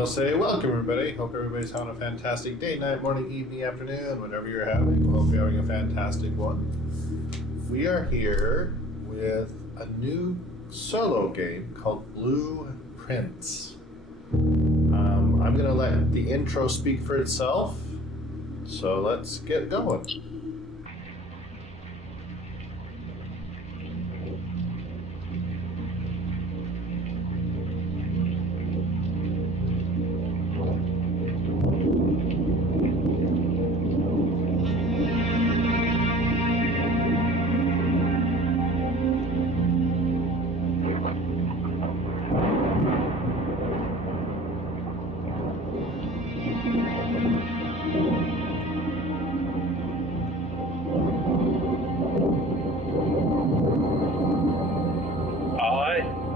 will say, welcome everybody. Hope everybody's having a fantastic day, night, morning, evening, afternoon, whatever you're having. Hope you're having a fantastic one. We are here with a new solo game called Blueprints. I'm going to let the intro speak for itself, so let's get going.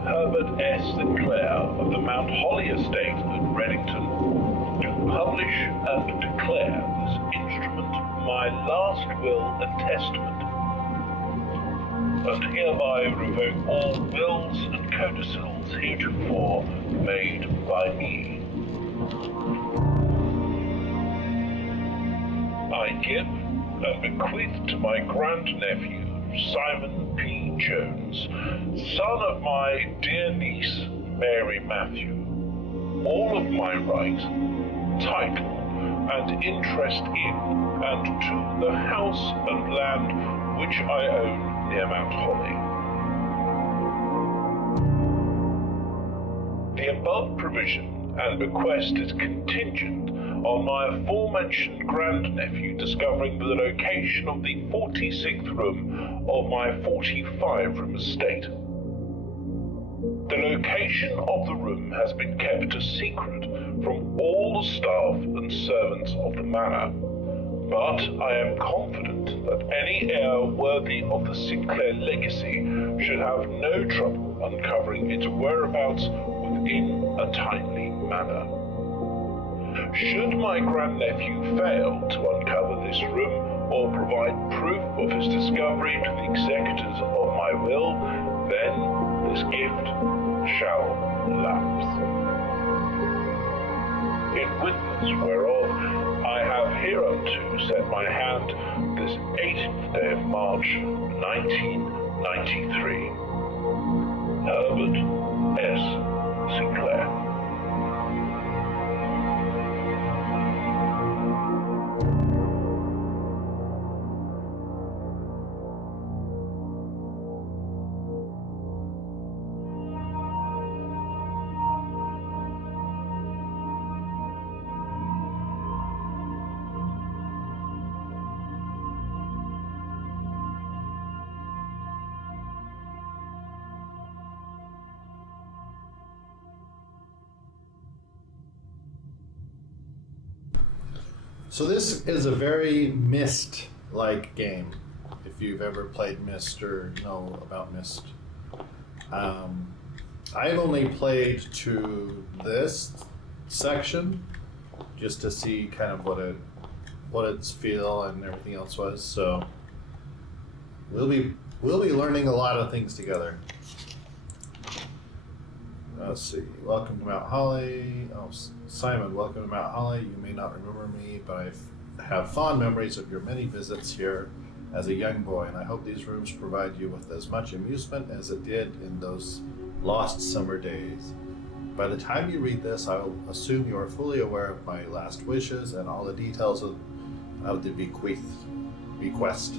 Herbert S. Sinclair of the Mount Holly Estate at Reddington, do publish and declare this instrument my last will and testament, and hereby revoke all wills and codicils heretofore made by me. I give and bequeath to my grandnephew, Simon P. Jones, son of my dear niece, Mary Matthew, all of my right, title, and interest in and to the house and land which I own near Mount Holly. The above provision and bequest is contingent on my aforementioned grandnephew discovering the location of the 46th room of my 45-room estate. The location of the room has been kept a secret from all the staff and servants of the manor, but I am confident that any heir worthy of the Sinclair legacy should have no trouble uncovering its whereabouts within a timely manner. Should my grandnephew fail to uncover this room or provide proof of his discovery to the executors of my will, then this gift shall lapse. In witness whereof I have hereunto set my hand this 18th day of March, 1993. Herbert S. Sinclair. So this is a very Myst-like game, if you've ever played Myst or know about Myst. I've only played to this section, just to see kind of what its feel and everything else was. So we'll be learning a lot of things together. Let's see. Welcome to Mount Holly. Oh, Simon, welcome to Mount Holly. You may not remember me, but I have fond memories of your many visits here as a young boy, and I hope these rooms provide you with as much amusement as it did in those lost summer days. By the time you read this, I will assume you are fully aware of my last wishes and all the details of the bequest.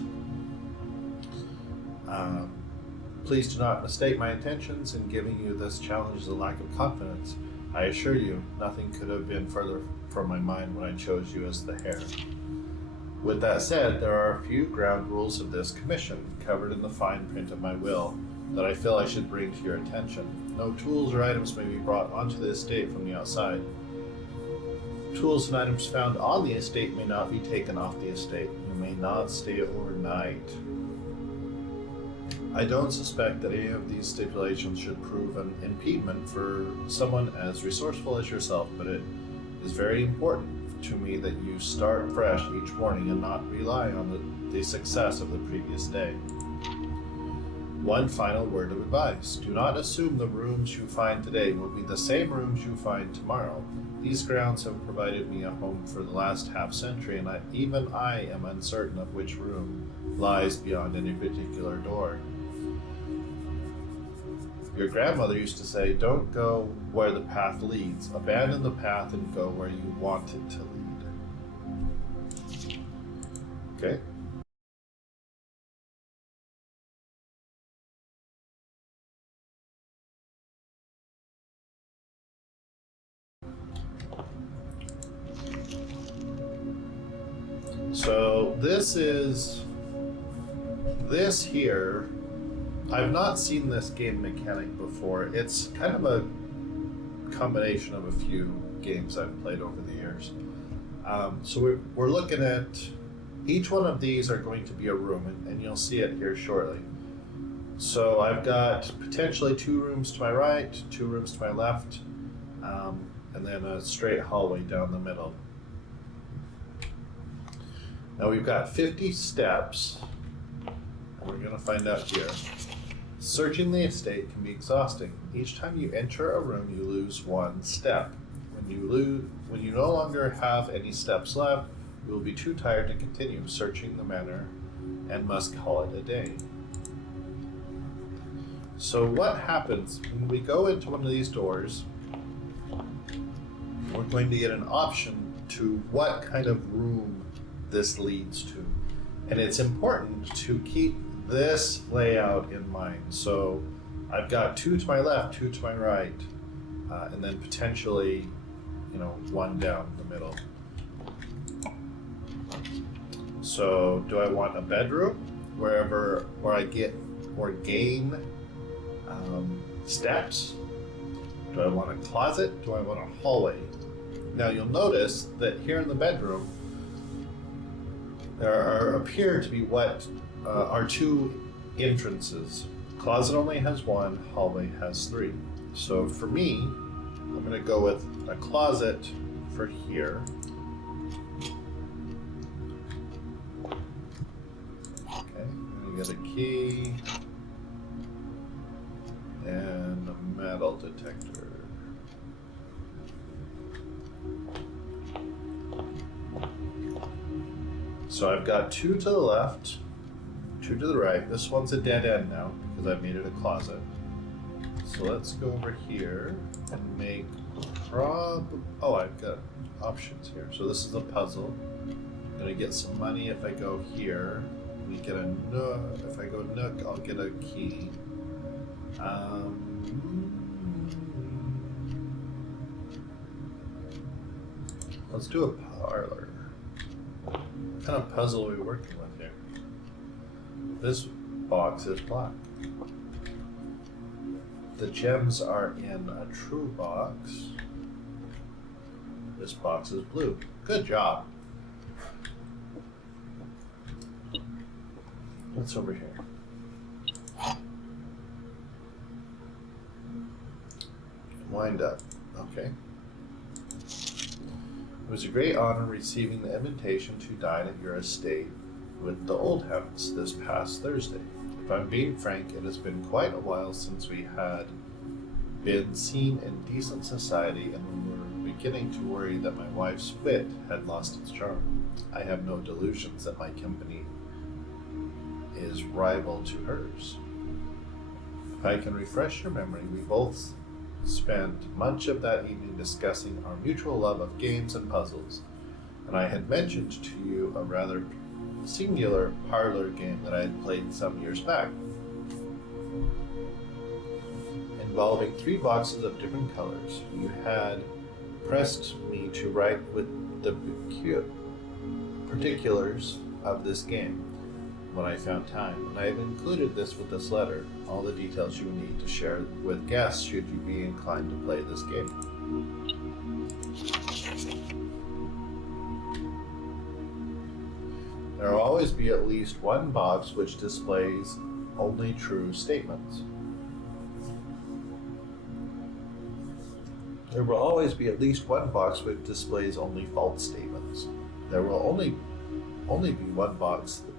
Please do not mistake my intentions in giving you this challenge as a lack of confidence. I assure you, nothing could have been further from my mind when I chose you as the heir. With that said, there are a few ground rules of this commission, covered in the fine print of my will, that I feel I should bring to your attention. No tools or items may be brought onto the estate from the outside. Tools and items found on the estate may not be taken off the estate. You may not stay overnight. I don't suspect that any of these stipulations should prove an impediment for someone as resourceful as yourself, but it is very important to me that you start fresh each morning and not rely on the success of the previous day. One final word of advice. Do not assume the rooms you find today will be the same rooms you find tomorrow. These grounds have provided me a home for the last half-century, and even I am uncertain of which room lies beyond any particular door. Your grandmother used to say, don't go where the path leads. Abandon the path and go where you want it to lead. Okay? So this here, I've not seen this game mechanic before. It's kind of a combination of a few games I've played over the years. So we're looking at, each one of these are going to be a room, and you'll see it here shortly. So I've got potentially 2 rooms to my right, 2 rooms to my left, and then a straight hallway down the middle. Now we've got 50 steps, and we're going to find out here. Searching the estate can be exhausting. Each time you enter a room, you lose 1 step. When you no longer have any steps left, you will be too tired to continue searching the manor and must call it a day. So what happens when we go into one of these doors? We're going to get an option to what kind of room this leads to. And it's important to keep this layout in mind. So I've got 2 to my left, 2 to my right, and then potentially, 1 down the middle. So do I want a bedroom where I get or gain steps? Do I want a closet? Do I want a hallway? Now you'll notice that here in the bedroom, there appear to be what are 2 entrances. Closet only has 1, hallway has 3. So for me, I'm going to go with a closet for here. Okay, I'm going to get a key and a metal detector. So I've got 2 to the left, 2 to the right. This one's a dead end now because I've made it a closet. So let's go over here and make I've got options here. So this is a puzzle. I'm gonna get some money if I go here. We get a nook. If I go nook, I'll get a key. Let's do a parlor. What kind of puzzle are we working with here? This box is black. The gems are in a true box. This box is blue. Good job. What's over here? Wind up. Okay. It was a great honor receiving the invitation to dine at your estate with the Oldhams this past Thursday. If I'm being frank, it has been quite a while since we had been seen in decent society, and we were beginning to worry that my wife's wit had lost its charm. I have no delusions that my company is rival to hers. If I can refresh your memory, we both spent much of that evening discussing our mutual love of games and puzzles, and I had mentioned to you a rather singular parlor game that I had played some years back, involving 3 boxes of different colors. You had pressed me to write with the particulars of this game when I found time, and I have included this with this letter, all the details you need to share with guests should you be inclined to play this game. There will always be at least 1 box which displays only true statements. There will always be at least 1 box which displays only false statements. There will only be 1 box that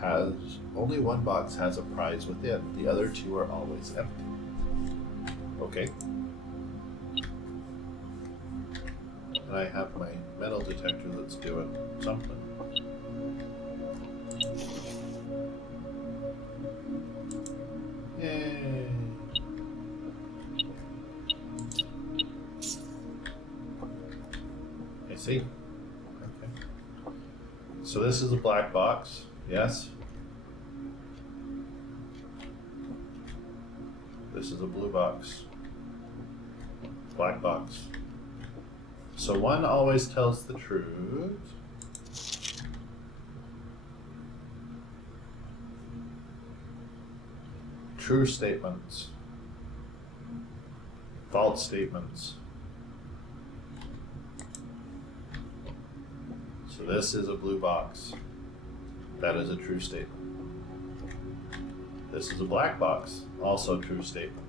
has only one box has a prize within. The other two are always empty. Okay. And I have my metal detector that's doing something. Yay. I see. Okay. So this is a black box, yes? This is a blue box. Black box. So one always tells the truth. True statements. False statements. So this is a blue box. That is a true statement. This is a black box. Also a true statement.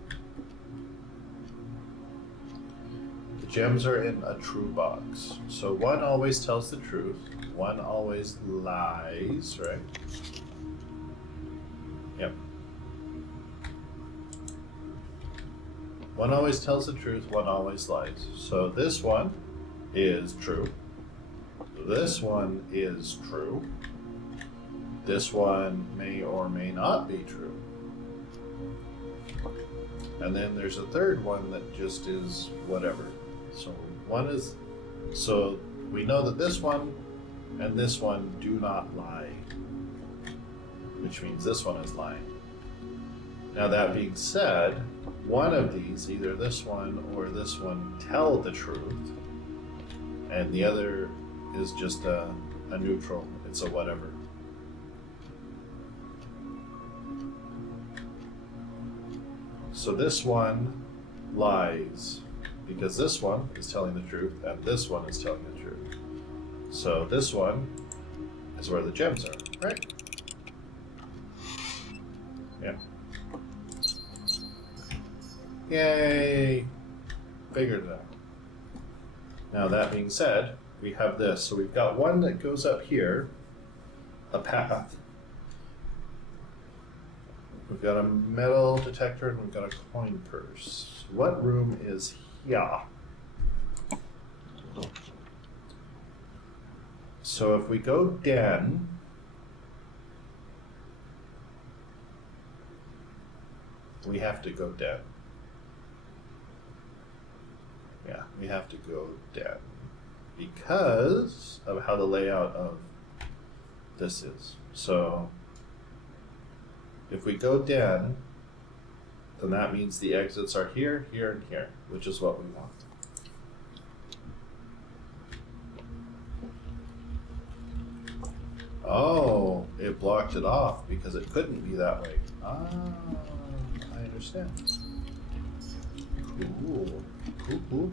The gems are in a true box. So one always tells the truth. One always lies, right? Yep. One always tells the truth, one always lies. So this one is true. This one is true. This one may or may not be true. And then there's a third one that just is whatever. So we know that this one and this one do not lie, which means this one is lying. Now that being said, one of these, either this one or this one, tell the truth, and the other is just a neutral. It's a whatever. So this one lies because this one is telling the truth and this one is telling the truth. So this one is where the gems are, right? Yeah. Yay! Figured it out. Now that being said, we have this. So we've got one that goes up here, a path. We've got a metal detector and we've got a coin purse. What room is here? So if we go den, we have to go den. Yeah, we have to go den because of how the layout of this is. So if we go den, then that means the exits are here, here, and here, which is what we want. Oh, it blocked it off because it couldn't be that way. Ah, I understand. Cool. Cool.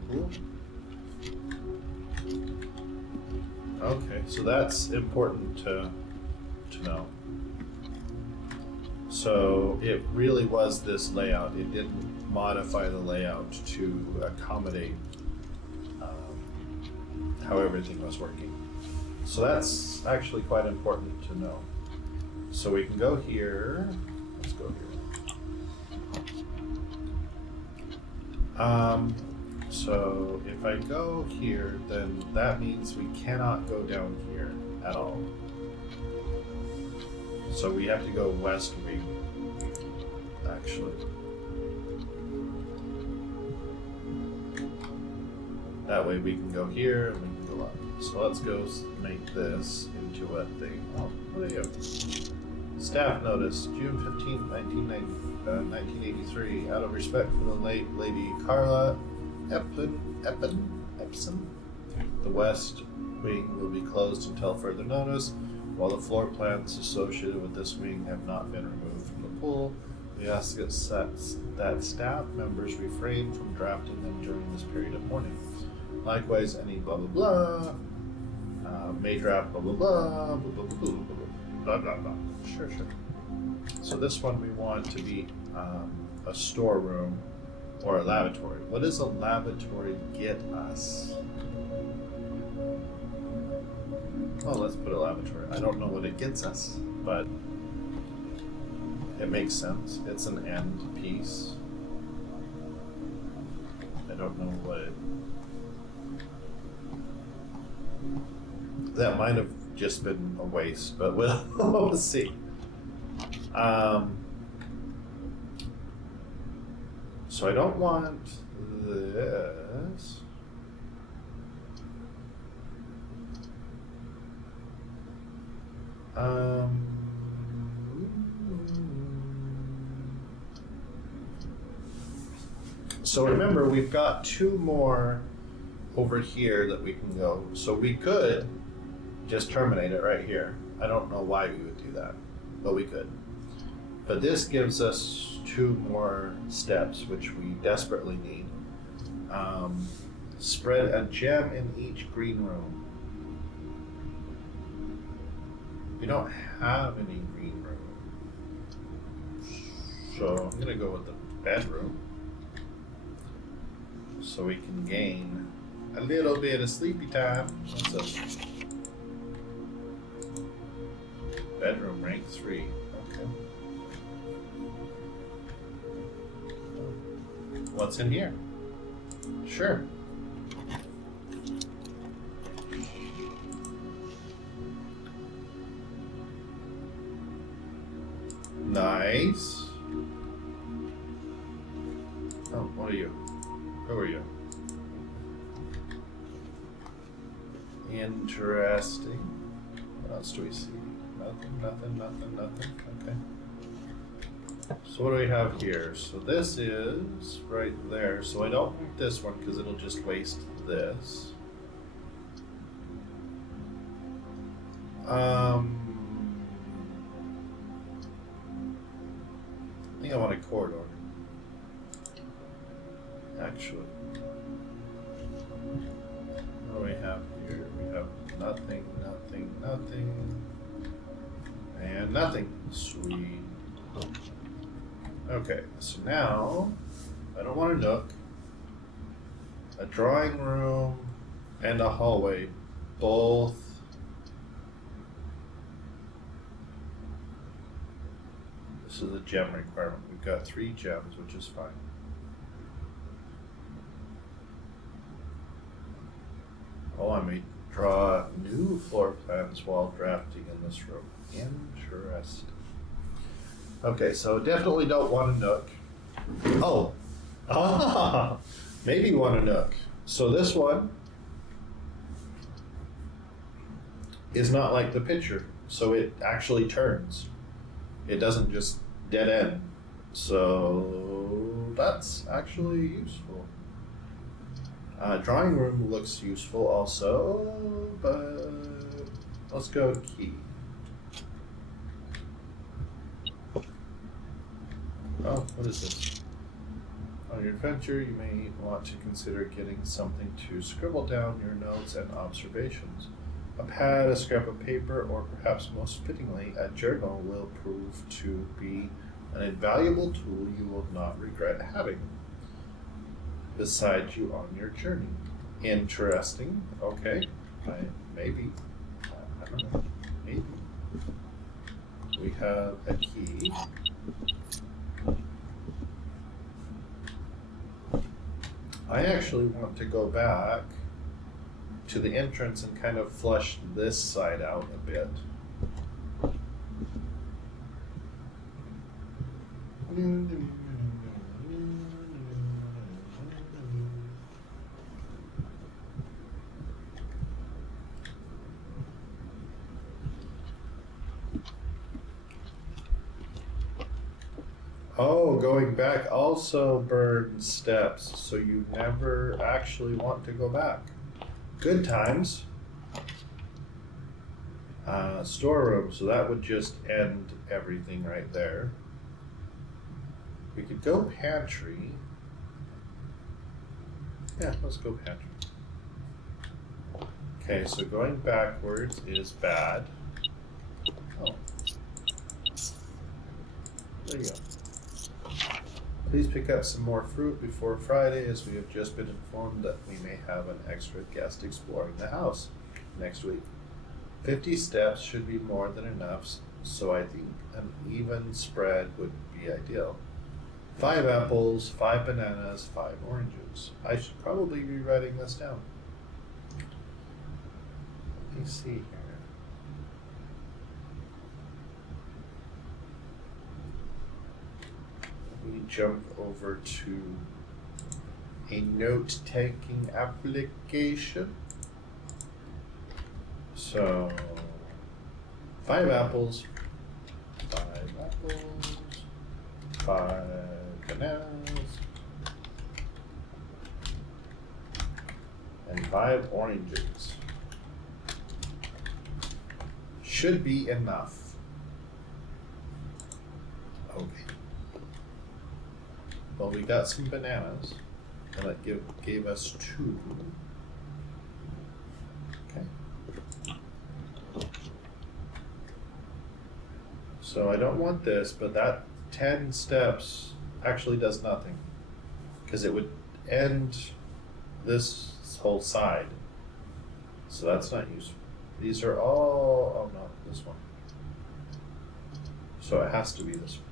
Okay, so that's important to know. So it really was this layout. It didn't modify the layout to accommodate how everything was working. So that's actually quite important to know. So we can go here. Let's go here. So if I go here, then that means we cannot go down here at all. So we have to go west wing, actually. That way we can go here and we can go up. So let's go make this into a thing. Oh, there you go. Staff notice, June 15th, 1983. Out of respect for the late Lady Carla Epson, the west wing will be closed until further notice. While the floor plans associated with this wing have not been removed from the pool, we ask that staff members refrain from drafting them during this period of mourning. Likewise, any blah blah blah may draft blah blah blah blah blah blah blah blah blah blah. Sure. So this one we want to be a storeroom or a lavatory. What does a lavatory get us? Oh, let's put a lavatory. I don't know what it gets us, but it makes sense. It's an end piece. I don't know what it... That might have just been a waste, but we'll see. So I don't want this. So remember, we've got two more over here that we can go. So we could just terminate it right here. I don't know why we would do that, but we could. But this gives us two more steps, which we desperately need. Spread a gem in each green room. We don't have any green room. So I'm gonna go with the bedroom. So we can gain a little bit of sleepy time. What's this? Bedroom rank 3. Okay. What's in here? Sure. Nice. Oh, what are you? Who are you? Interesting. What else do we see? Nothing. Okay. So what do we have here? So this is right there. So I don't want this one because it'll just waste this. I think I want a corridor. Actually. What do we have here? We have nothing. And nothing. Sweet. Okay, so now I don't want a nook, a drawing room, and a hallway. Both. This is a gem requirement. We've got 3 gems, which is fine. Oh, I may draw new floor plans while drafting in this room. Interesting. Okay, so definitely don't want a nook. Oh, maybe want a nook. So this one is not like the picture. So it actually turns. It doesn't just dead end. So that's actually useful. Drawing room looks useful also, but let's go key. Oh, what is this? On your adventure, you may want to consider getting something to scribble down your notes and observations. A pad, a scrap of paper, or perhaps most fittingly, a journal will prove to be an invaluable tool you will not regret having beside you on your journey. Interesting. Okay. Maybe. I don't know. Maybe. We have a key. I actually want to go back to the entrance and kind of flush this side out a bit. Oh, going back also burns steps, so you never actually want to go back. Good times. Storeroom, so that would just end everything right there. We could go pantry. Yeah, let's go pantry. Okay, so going backwards is bad. Oh. There you go. Please pick up some more fruit before Friday, as we have just been informed that we may have an extra guest exploring the house next week. 50 steps should be more than enough So I think an even spread would be ideal. 5 apples, 5 bananas, 5 oranges. I should probably be writing this down. Let me see here. We jump over to a note-taking application. So 5 apples, 5 bananas, and 5 oranges. Should be enough. Okay. Well, we got some bananas, and that gave us 2. Okay. So I don't want this, but that 10 steps actually does nothing, because it would end this whole side. So that's not useful. These are all, oh no, this one. So it has to be this one.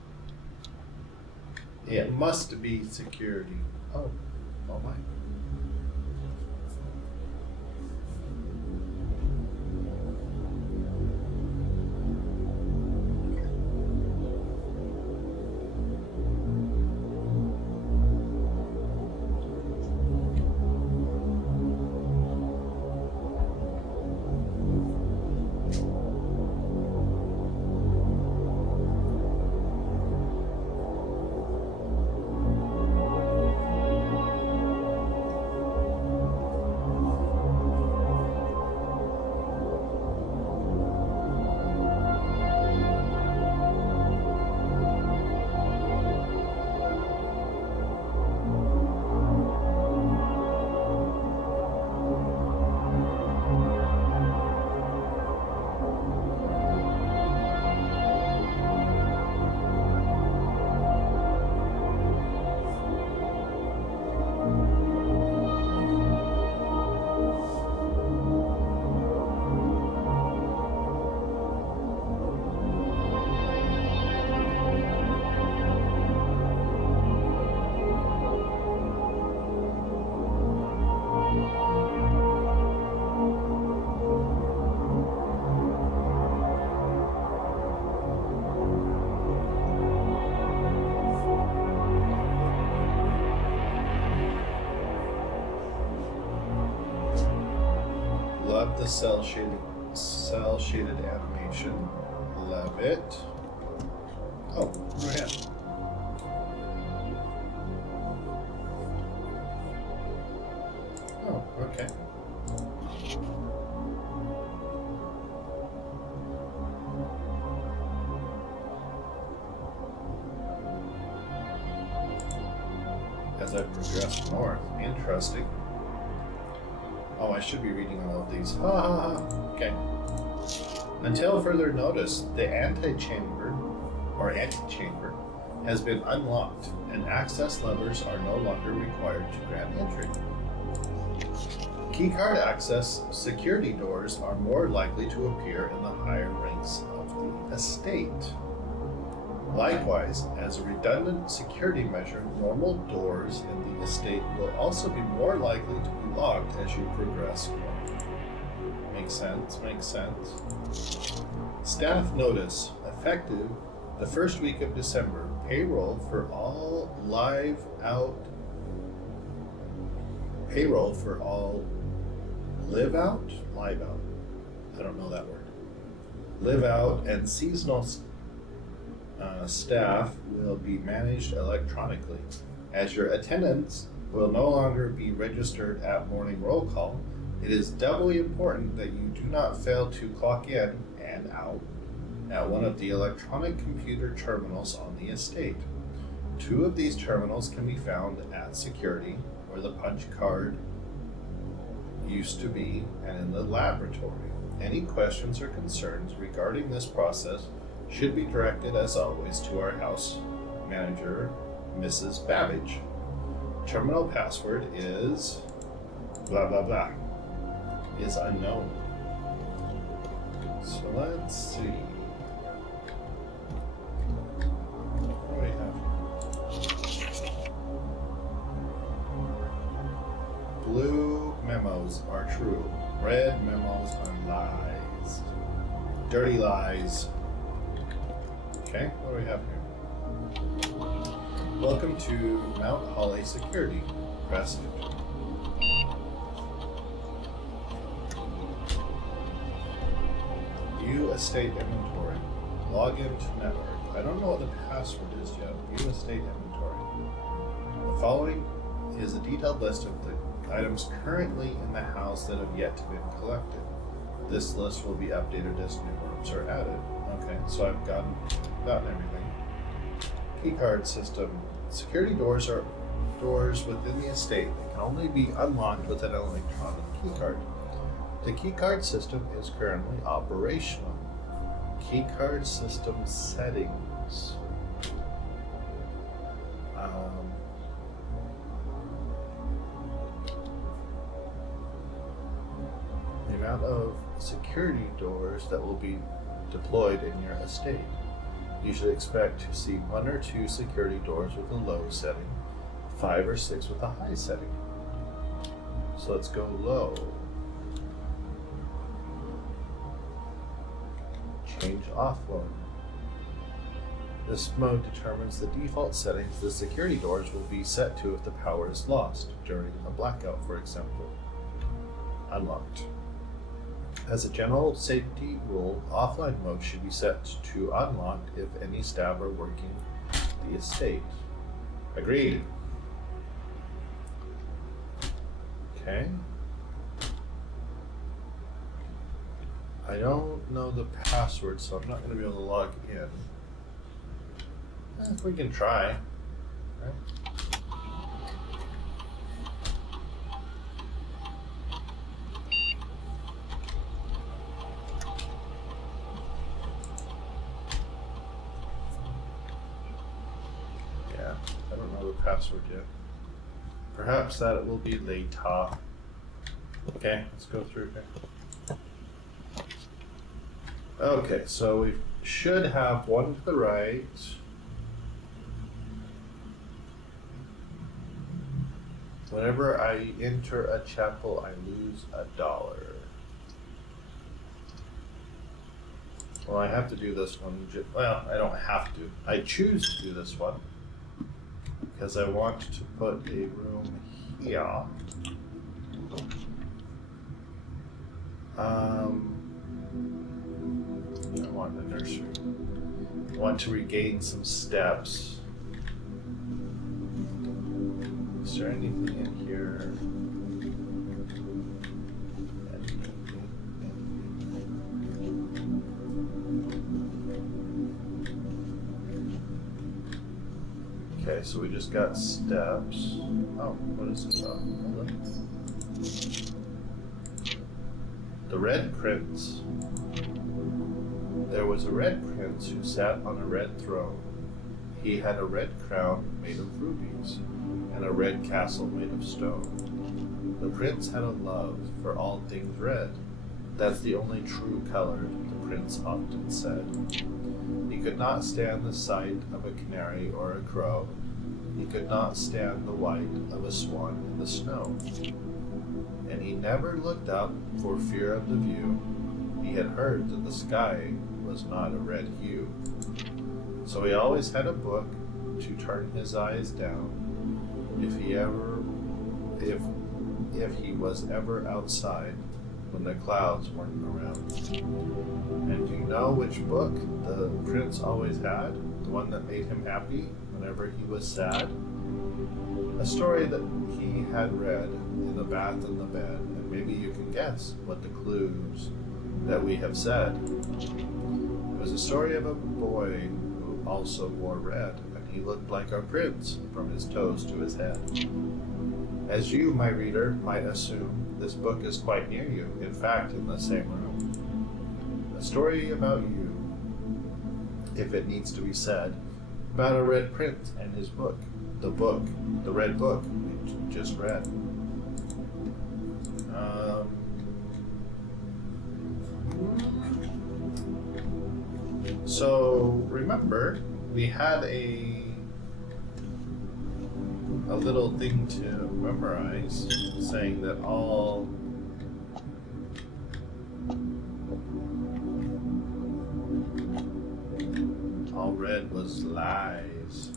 It must be security. Oh my. Love the cell shaded animation. Love it. Oh, go ahead. Oh, okay. As I progress north, interesting. Oh, I should be reading all of these. Ha ha ha. Okay. Until further notice, the antechamber has been unlocked, and access levers are no longer required to grant entry. Keycard access security doors are more likely to appear in the higher ranks of the estate. Likewise, as a redundant security measure, normal doors in the estate will also be more likely to be locked as you progress north. Makes sense, makes sense. Staff notice, effective the first week of December, payroll for all live out I don't know that word. Live out and seasonal staff will be managed electronically. As your attendance will no longer be registered at morning roll call, it is doubly important that you do not fail to clock in and out at one of the electronic computer terminals on the estate. 2 of these terminals can be found at security, where the punch card used to be, and in the laboratory. Any questions or concerns regarding this process should be directed, as always, to our house manager, Mrs. Babbage. Terminal password is blah blah blah. Is unknown. So let's see. true. Red memos are lies. Dirty lies. Okay, what do we have here? Welcome to Mount Holly Security. Press enter. View estate inventory. Log into network. I don't know what the password is yet. View estate inventory. The following is a detailed list of the items currently in the house that have yet to be collected. This list will be updated as new rooms are added. Okay, so I've gotten everything. Keycard system. Security doors are doors within the estate that can only be unlocked with an electronic keycard. The keycard system is currently operational. Keycard system settings. The amount of security doors that will be deployed in your estate. You should expect to see 1 or 2 security doors with a low setting, 5 or 6 with a high setting. So let's go low. Change offload. This mode determines the default settings the security doors will be set to if the power is lost during a blackout, for example. Unlocked. As a general safety rule, offline mode should be set to unlocked if any staff are working the estate. Agreed. Okay. I don't know the password, so I'm not going to be able to log in. We can try. Right? Yeah, I don't know the password yet. Perhaps that will be later. Okay, let's go through here. Okay, so we should have one to the right. Whenever I enter a chapel, I lose $1. Well, I have to do this one. Well, I don't have to. I choose to do this one because I want to put a room here. I want the nursery. I want to regain some steps. Is there anything in here? Okay, so we just got steps. Oh, what is this about? Hold on. The Red Prince. There was a red prince who sat on a red throne. He had a red crown made of rubies, and a red castle made of stone. The prince had a love for all things red. That's the only true color, the prince often said. He could not stand the sight of a canary or a crow. He could not stand the white of a swan in the snow. And he never looked up for fear of the view. He had heard that the sky was not a red hue. So he always had a book to turn his eyes down if he was ever outside when the clouds weren't around. And do you know which book the prince always had? The one that made him happy whenever he was sad? A story that he had read in the bath and the bed, and maybe you can guess what the clues that we have said. It was a story of a boy who also wore red, and he looked like our prince from his toes to his head. As you, my reader, might assume, this book is quite near you, in fact, in the same room. A story about you, if it needs to be said, about a red prince and his book, the red book we just read. So remember, we had a little thing to memorize saying that all All red was lies.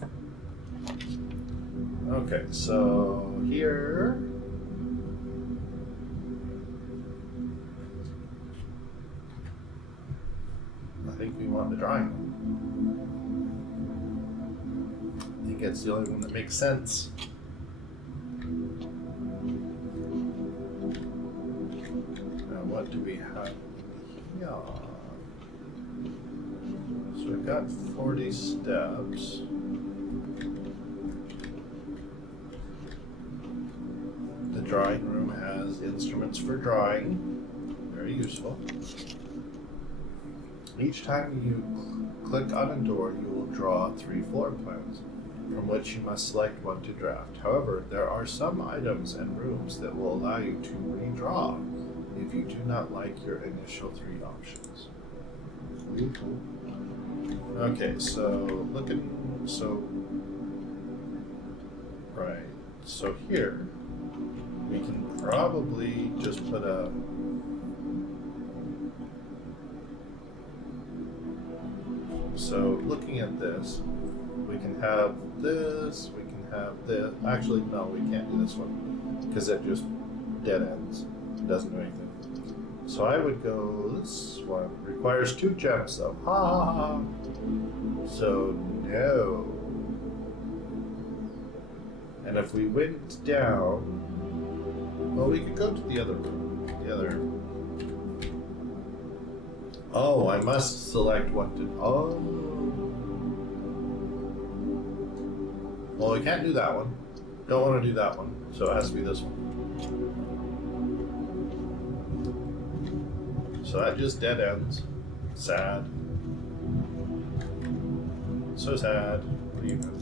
Okay, so here. I think we want the drawing room. I think it's the only one that makes sense. Now, what do we have here? So we've got 40 steps. The drawing room has instruments for drawing. Very useful. Each time you click on a door, you will draw 3 floor plans, from which you must select one to draft. However, there are some items and rooms that will allow you to redraw if you do not like your initial 3 options. Okay, right. So here, we can probably just put a So looking at this, we can have this, we can have this. Actually, no, we can't do this one because it just dead ends. It doesn't do anything. So I would go, this one requires 2 gems though. Ha ha ha. So no. And if we went down, well, we could go to the other room. Oh, I must select what to. Oh. Well, we can't do that one. Don't want to do that one. So it has to be this one. So that just dead ends. Sad. So sad. What do you know?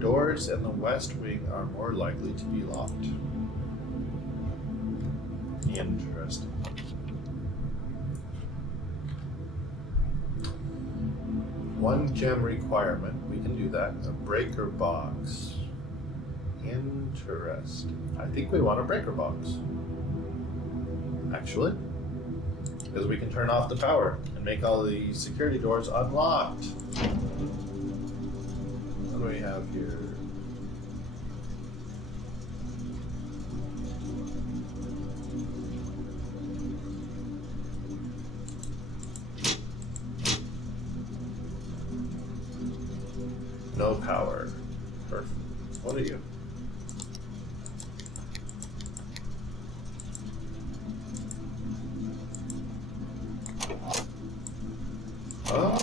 Doors in the west wing are more likely to be locked. Interesting. One gem requirement, we can do that. A breaker box. Interesting. I think we want a breaker box. Actually. Because we can turn off the power and make all the security doors unlocked. What do we have here? No power. Perfect. What are you? Oh.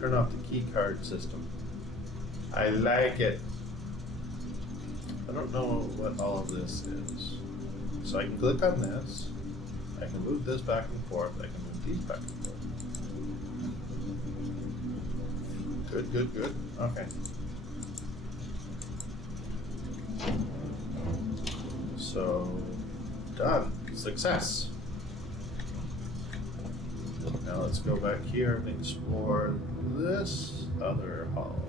Turn off the key card system. I like it. I don't know what all of this is. So I can click on this. I can move this back and forth. I can move these back and forth. Good, good, good. Okay. So, done. Success. Now let's go back here and explore this other hall.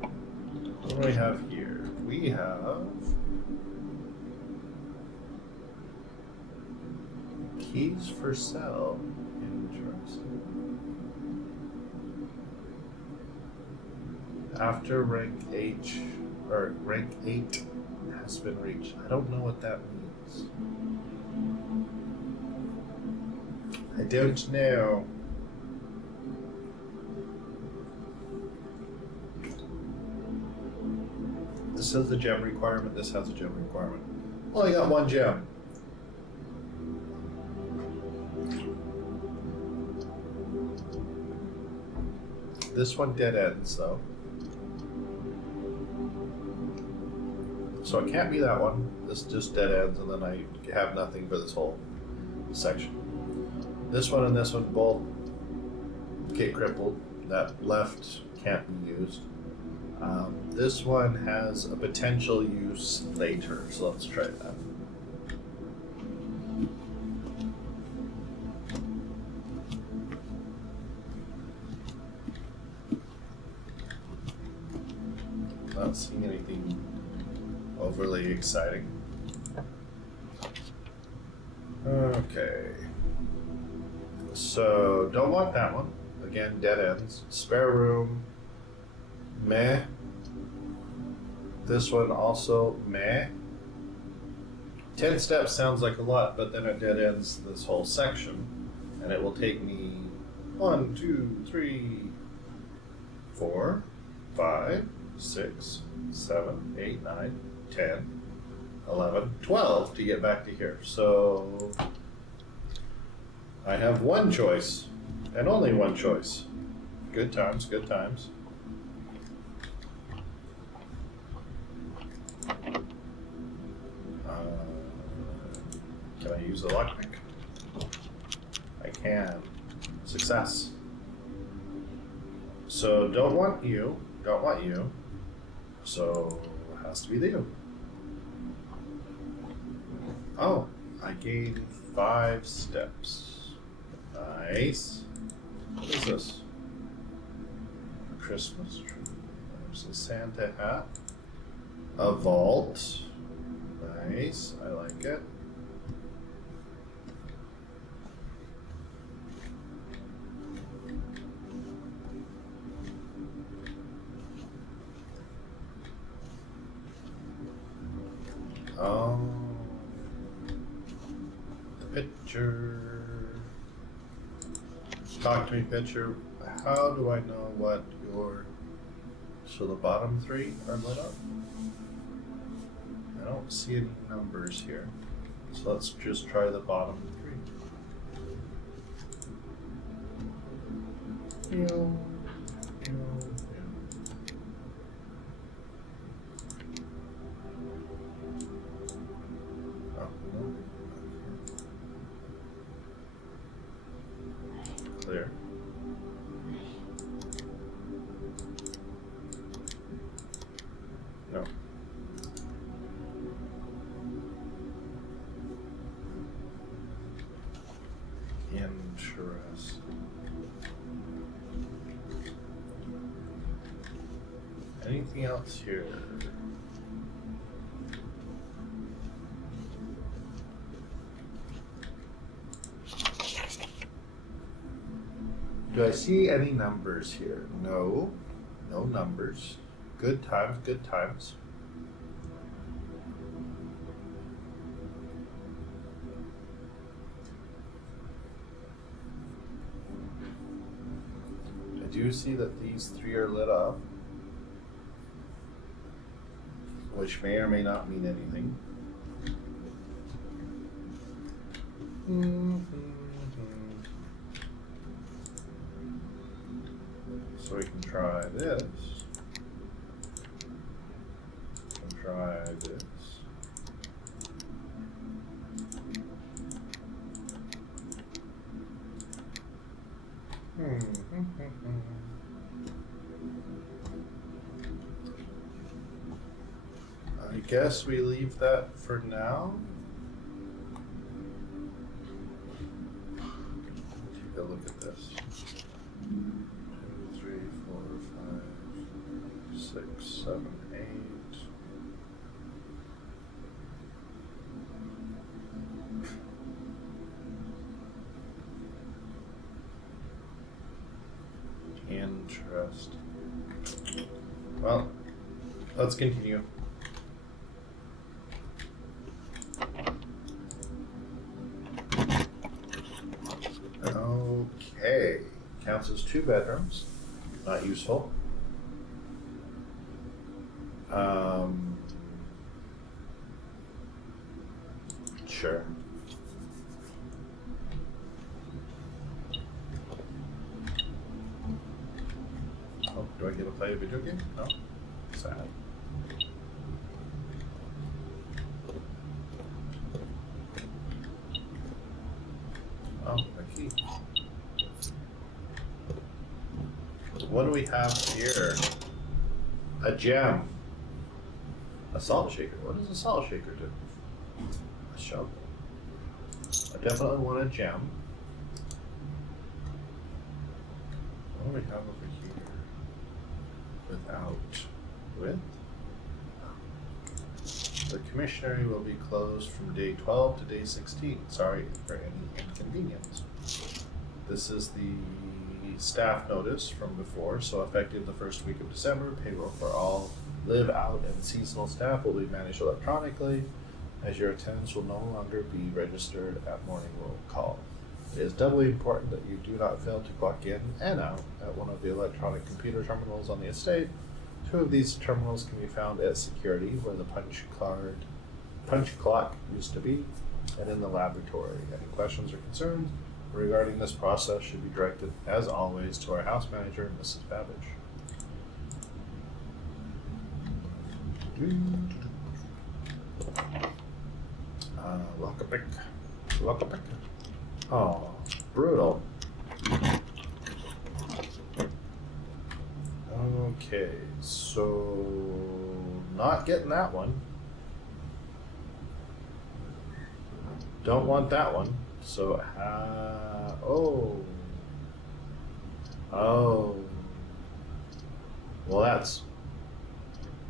What do we have here? We have keys for sale. Interesting. After rank 8 has been reached. I don't know what that means. I don't know. This has a gem requirement, this has a gem requirement. Only got 1 gem. This one dead ends though. So it can't be that one. This just dead ends and then I have nothing for this whole section. This one and this one both get crippled. That left can't be used. This one has a potential use later, so let's try that. Not seeing anything overly exciting. Okay. So, don't want that one. Again, dead ends. Spare room, meh. This one also meh. 10 steps sounds like a lot, but then it dead ends this whole section, and it will take me 1, 2, 3, 4, 5, 6, 7, 8, 9, 10, 11, 12 to get back to here. So I have one choice, and only one choice. Good times, good times. Can I use the lockpick? I can. Success. So don't want you, don't want you. So it has to be you. Oh, I gained 5 steps. Nice. What is this? A Christmas tree. There's a Santa hat. A vault. Nice. I like it. Oh. The picture. Talk to me, picture. How do I know what your... So the bottom 3 are lit up? I don't see any numbers here. So let's just try the bottom 3. Ew. Ew. Ew. Oh, no. Clear. No. Interesting. Anything else here? Do I see any numbers here? No. No numbers. Good times, good times. I do see that these 3 are lit up, which may or may not mean anything. So we can try this. We can try this. I guess we leave that for now. Take a look at this. 2, 3, 4, 5, 6, 7, 8. Interesting. Well, let's continue. Okay, counts as 2 bedrooms. Not useful. Sure. Oh, do I get to play a video game? No? Sad. Oh, a key. What do we have here? A gem. A salt shaker. What does a salt shaker do? A shovel. I definitely want a gem. What do we have over here? Without. With? The commissionary will be closed from day 12 to day 16. Sorry for any inconvenience. This is the staff notice from before, so effective the first week of December, payroll for all live out and seasonal staff will be managed electronically, as your attendance will no longer be registered at morning roll call. It is doubly important that you do not fail to clock in and out at one of the electronic computer terminals on the estate. 2 of these terminals can be found at security, where the punch clock used to be, and in the laboratory. Any questions or concerns regarding this process should be directed, as always, to our house manager, Mrs. Babbage. Lock-a-pick. Lock-a-pick. Oh, brutal. Okay, so not getting that one. Don't want that one. So, oh. Well, that's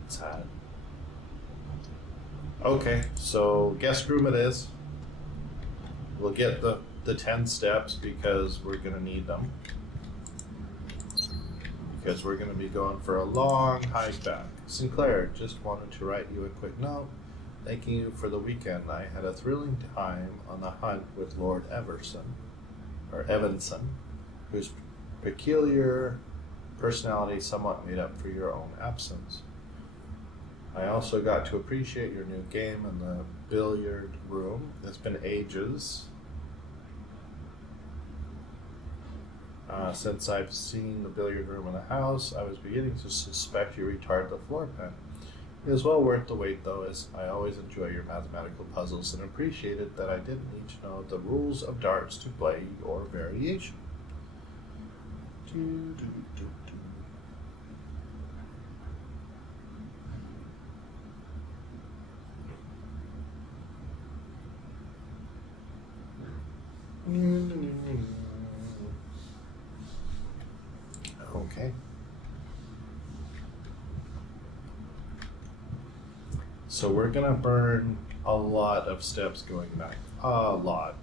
sad. Okay, so guest room it is. We'll get the 10 steps because we're gonna need them. Because we're gonna be going for a long hike back. Sinclair, just wanted to write you a quick note. Thanking you for the weekend. I had a thrilling time on the hunt with Lord Evanson, whose peculiar personality somewhat made up for your own absence. I also got to appreciate your new game in the billiard room. It's been ages since I've seen the billiard room in the house. I was beginning to suspect you retired the floor pen. It is well worth the wait, though, as I always enjoy your mathematical puzzles and appreciated that I didn't need to know the rules of darts to play your variation. Okay. So we're gonna burn a lot of steps going back. A lot.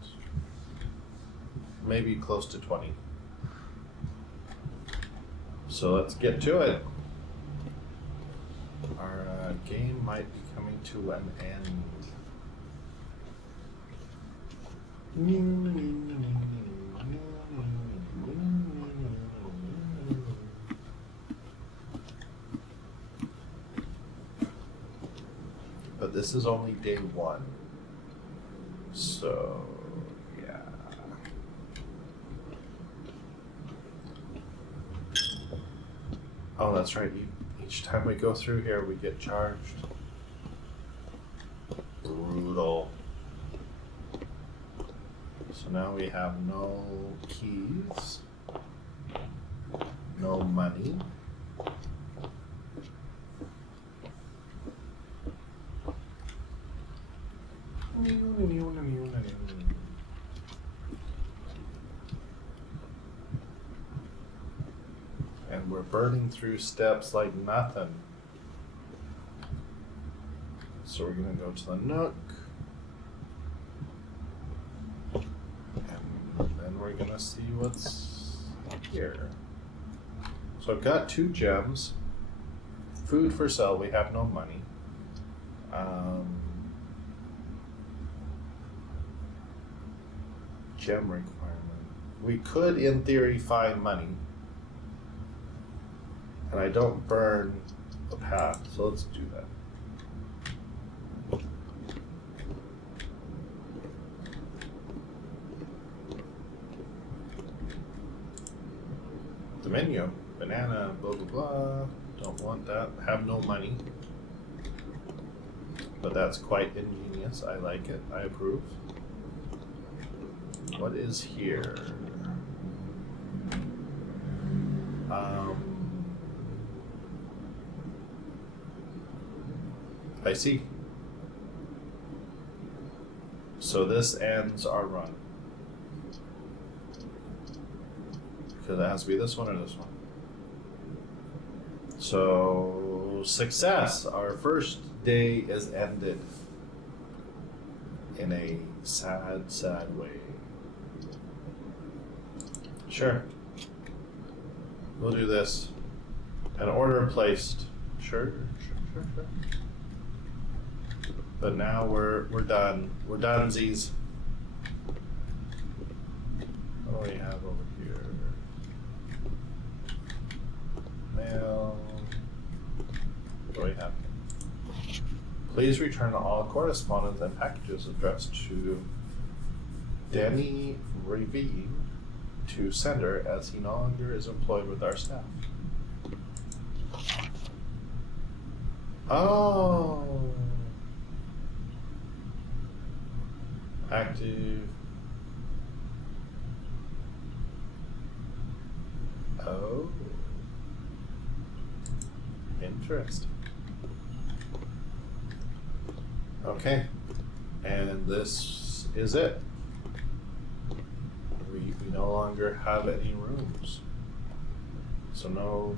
Maybe close to 20. So let's get to it. Our game might be coming to an end. But this is only day 1. So, yeah. Oh, that's right. Each time we go through here, we get charged. Brutal. So now we have no keys, no money. And we're burning through steps like nothing. So we're gonna go to the Nook. And then we're gonna see what's here. So I've got 2 gems. Food for sale, we have no money. Gem requirement. We could, in theory, find money. And I don't burn the path, so let's do that. The menu, banana, blah blah blah. Don't want that. Have no money. But that's quite ingenious. I like it. I approve. What is here? I see. So this ends our run. Because it has to be this one or this one. So, success! Our first day is ended in a sad, sad way. Sure. We'll do this. An order placed. Sure. But now we're done. We're donesies. What do we have over here? Mail. What do we have? Please return all correspondence and packages addressed to Danny Ravine to sender, as he no longer is employed with our staff. Oh. Active. Oh. Interesting. Okay. And this is it. We no longer have any rooms. So no.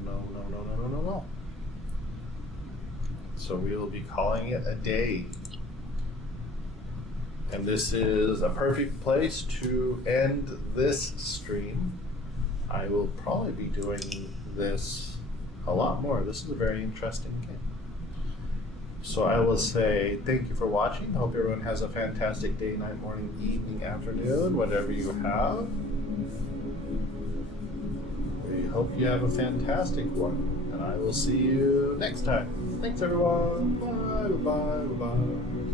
So we will be calling it a day. And this is a perfect place to end this stream. I will probably be doing this a lot more. This is a very interesting game. So I will say thank you for watching. Hope everyone has a fantastic day, night, morning, evening, afternoon, whatever you have. We hope you have a fantastic one. And I will see you next time. Thanks everyone. Bye.